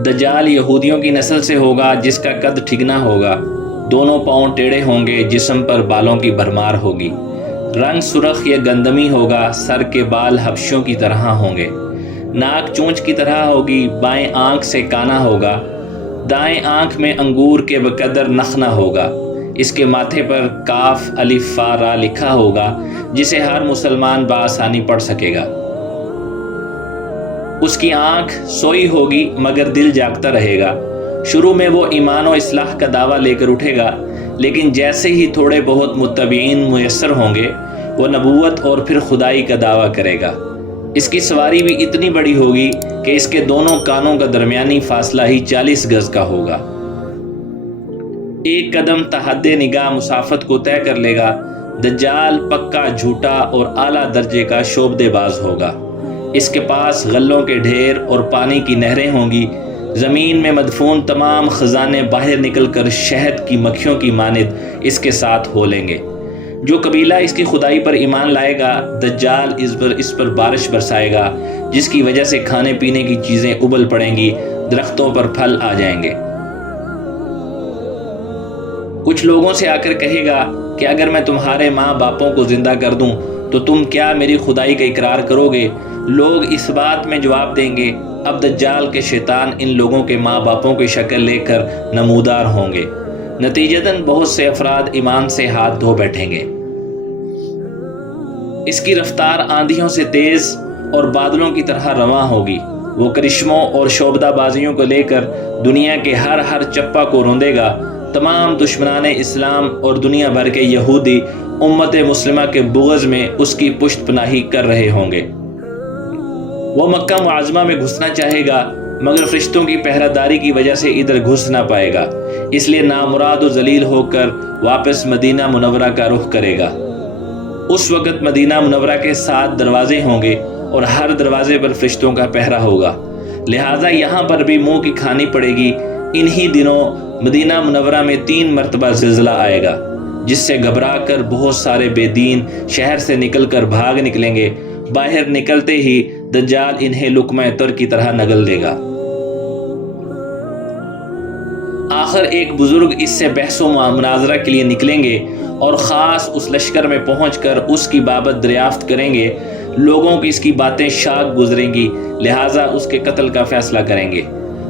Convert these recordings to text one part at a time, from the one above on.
دجال یہودیوں کی نسل سے ہوگا جس کا قد ٹھگنا ہوگا، دونوں پاؤں ٹیڑھے ہوں گے، جسم پر بالوں کی بھرمار ہوگی، رنگ سرخ یا گندمی ہوگا، سر کے بال حبشیوں کی طرح ہوں گے، ناک چونچ کی طرح ہوگی، بائیں آنکھ سے کانا ہوگا، دائیں آنکھ میں انگور کے بقدر نخنا ہوگا، اس کے ماتھے پر کاف الف فا را لکھا ہوگا جسے ہر مسلمان بآسانی پڑھ سکے گا۔ اس کی آنکھ سوئی ہوگی مگر دل جاگتا رہے گا۔ شروع میں وہ ایمان و اصلاح کا دعویٰ لے کر اٹھے گا، لیکن جیسے ہی تھوڑے بہت متبعین میسر ہوں گے وہ نبوت اور پھر خدائی کا دعویٰ کرے گا۔ اس کی سواری بھی اتنی بڑی ہوگی کہ اس کے دونوں کانوں کا درمیانی فاصلہ ہی 40 گز کا ہوگا۔ ایک قدم تحد نگاہ مسافت کو طے کر لے گا۔ دجال پکا جھوٹا اور اعلیٰ درجے کا شعبدے باز ہوگا۔ اس کے پاس غلوں کے ڈھیر اور پانی کی نہریں ہوں گی۔ زمین میں مدفون تمام خزانے باہر نکل کر شہد کی مکھیوں کی مانند اس کے ساتھ ہولیں گے۔ جو قبیلہ اس کی خدائی پر ایمان لائے گا، دجال اس پر بارش برسائے گا، جس کی وجہ سے کھانے پینے کی چیزیں ابل پڑیں گی، درختوں پر پھل آ جائیں گے۔ کچھ لوگوں سے آ کر کہے گا کہ اگر میں تمہارے ماں باپوں کو زندہ کر دوں تو تم کیا میری خدائی کا اقرار کرو گے؟ لوگ اس بات میں جواب دیں گے، اب دجال کے شیطان ان لوگوں کے ماں باپوں کی شکل لے کر نمودار ہوں گے۔ نتیجتاً بہت سے افراد ایمان سے ہاتھ دھو بیٹھیں گے۔ اس کی رفتار آندھیوں سے تیز اور بادلوں کی طرح رواں ہوگی۔ وہ کرشموں اور شعبدہ بازیوں کو لے کر دنیا کے ہر چپا کو روندے گا۔ تمام دشمنان اسلام اور دنیا بھر کے یہودی امت مسلمہ کے بغض میں اس کی پشت پناہی کر رہے ہوں گے۔ وہ مکہ معظمہ میں گھسنا چاہے گا مگر فرشتوں کی پہرہ داری کی وجہ سے ادھر گھس نہ پائے گا، اس لیے نامراد و ذلیل ہو کر واپس مدینہ منورہ کا رخ کرے گا۔ اس وقت مدینہ منورہ کے 7 دروازے ہوں گے اور ہر دروازے پر فرشتوں کا پہرہ ہوگا، لہٰذا یہاں پر بھی منہ کی کھانی پڑے گی۔ انہی دنوں مدینہ منورہ میں 3 مرتبہ زلزلہ آئے گا، جس سے گھبرا کر بہت سارے بے دین شہر سے نکل کر بھاگ نکلیں گے۔ باہر نکلتے ہی دجال انہیں لقمہ تر کی طرح نگل دے گا۔ آخر ایک بزرگ اس سے بحث و مناظرہ کے لیے نکلیں گے اور خاص اس لشکر میں پہنچ کر اس کی بابت دریافت کریں گے۔ لوگوں کی اس کی باتیں شاق گزریں گی، لہٰذا اس کے قتل کا فیصلہ کریں گے،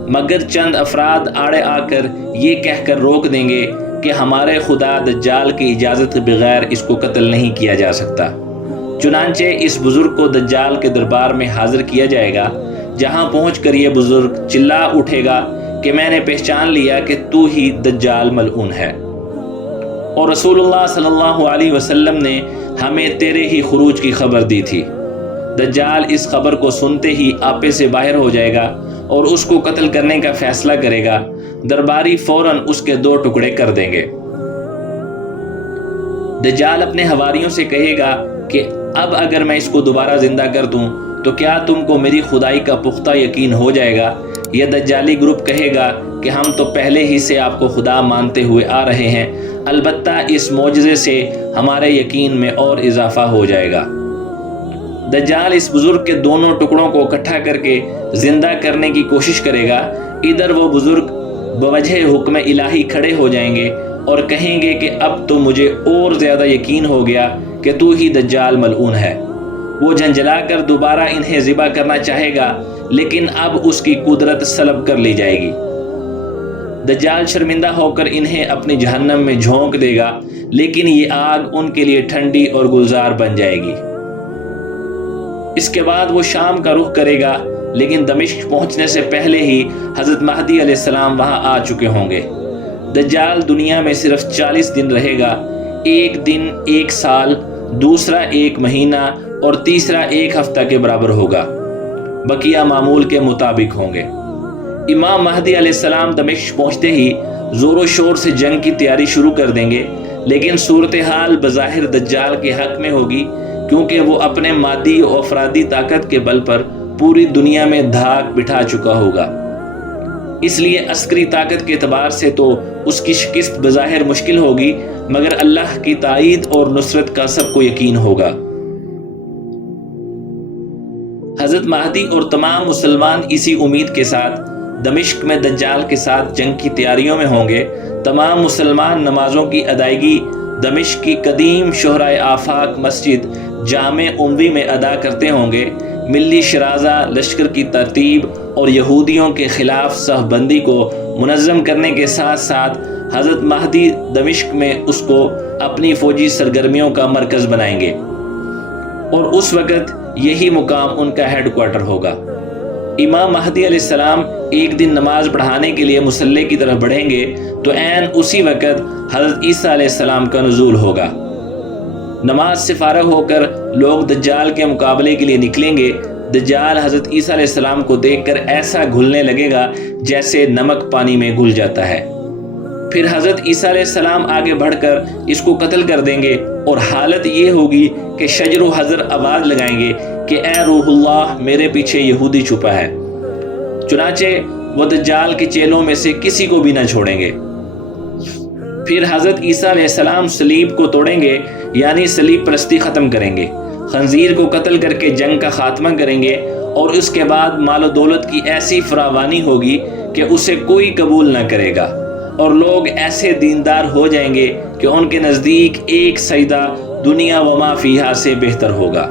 مگر چند افراد آڑے آ کر یہ کہہ کر روک دیں گے کہ ہمارے خدا دجال کی اجازت کے بغیر اس کو قتل نہیں کیا جا سکتا۔ چنانچہ اس بزرگ کو دجال کے دربار میں حاضر کیا جائے گا، جہاں پہنچ کر یہ بزرگ چلا اٹھے گا کہ میں نے پہچان لیا کہ تو ہی دجال ملعون ہے، اور رسول اللہ صلی اللہ علیہ وسلم نے ہمیں تیرے ہی خروج کی خبر دی تھی۔ دجال اس خبر کو سنتے ہی آپے سے باہر ہو جائے گا اور اس کو قتل کرنے کا فیصلہ کرے گا۔ درباری فوراً اس کے 2 ٹکڑے کر دیں گے۔ دجال اپنے حواریوں سے کہے گا کہ اب اگر میں اس کو دوبارہ زندہ کر دوں تو کیا تم کو میری خدائی کا پختہ یقین ہو جائے گا؟ یہ دجالی گروپ کہے گا کہ ہم تو پہلے ہی سے آپ کو خدا مانتے ہوئے آ رہے ہیں، البتہ اس معجزے سے ہمارے یقین میں اور اضافہ ہو جائے گا۔ دجال اس بزرگ کے دونوں ٹکڑوں کو اکٹھا کر کے زندہ کرنے کی کوشش کرے گا۔ ادھر وہ بزرگ بوجہ حکم الہی کھڑے ہو جائیں گے اور کہیں گے کہ اب تو مجھے اور زیادہ یقین ہو گیا کہ تو ہی دجال ملعون ہے۔ وہ جھنجھلا کر دوبارہ انہیں ذبح کرنا چاہے گا، لیکن اب اس کی قدرت سلب کر لی جائے گی۔ دجال شرمندہ ہو کر انہیں اپنی جہنم میں جھونک دے گا، لیکن یہ آگ ان کے لیے ٹھنڈی اور گلزار بن جائے گی۔ اس کے بعد وہ شام کا رخ کرے گا، لیکن دمشق پہنچنے سے پہلے ہی حضرت مہدی علیہ السلام وہاں آ چکے ہوں گے۔ دجال دنیا میں صرف 40 دن رہے گا، ایک دن 1 سال، دوسرا 1 مہینہ اور تیسرا 1 ہفتہ کے برابر ہوگا، بقیہ معمول کے مطابق ہوں گے۔ امام مہدی علیہ السلام دمشق پہنچتے ہی زور و شور سے جنگ کی تیاری شروع کر دیں گے، لیکن صورتحال بظاہر دجال کے حق میں ہوگی، کیونکہ وہ اپنے مادی و افرادی طاقت کے بل پر پوری دنیا میں دھاک بٹھا چکا ہوگا۔ اس لیے عسکری طاقت کے اعتبار سے تو اس کی شکست بظاہر مشکل ہوگی، مگر اللہ کی تائید اور نصرت کا سب کو یقین ہوگا۔ حضرت مہدی اور تمام مسلمان اسی امید کے ساتھ دمشق میں دجال کے ساتھ جنگ کی تیاریوں میں ہوں گے۔ تمام مسلمان نمازوں کی ادائیگی دمشق کی قدیم شہرائے آفاق مسجد جامع اموی میں ادا کرتے ہوں گے۔ ملی شرازہ لشکر کی ترتیب اور یہودیوں کے خلاف صف بندی کو منظم کرنے کے ساتھ ساتھ حضرت مہدی دمشق میں اس کو اپنی فوجی سرگرمیوں کا مرکز بنائیں گے اور اس وقت یہی مقام ان کا ہیڈ کوارٹر ہوگا۔ امام مہدی علیہ السلام ایک دن نماز پڑھانے کے لیے مصلی کی طرف بڑھیں گے تو عین اسی وقت حضرت عیسیٰ علیہ السلام کا نزول ہوگا۔ نماز سے فارغ ہو کر لوگ دجال کے مقابلے کے لیے نکلیں گے۔ دجال حضرت عیسیٰ علیہ السلام کو دیکھ کر ایسا گھلنے لگے گا جیسے نمک پانی میں گھل جاتا ہے۔ پھر حضرت عیسیٰ علیہ السلام آگے بڑھ کر اس کو قتل کر دیں گے اور حالت یہ ہوگی کہ شجر و حضر آواز لگائیں گے کہ اے روح اللہ، میرے پیچھے یہودی چھپا ہے۔ چنانچہ وہ دجال کے چیلوں میں سے کسی کو بھی نہ چھوڑیں گے۔ پھر حضرت عیسیٰ علیہ السلام صلیب کو توڑیں گے، یعنی صلیب پرستی ختم کریں گے، خنزیر کو قتل کر کے جنگ کا خاتمہ کریں گے، اور اس کے بعد مال و دولت کی ایسی فراوانی ہوگی کہ اسے کوئی قبول نہ کرے گا، اور لوگ ایسے دیندار ہو جائیں گے کہ ان کے نزدیک ایک سجدہ دنیا و ما فیہا سے بہتر ہوگا۔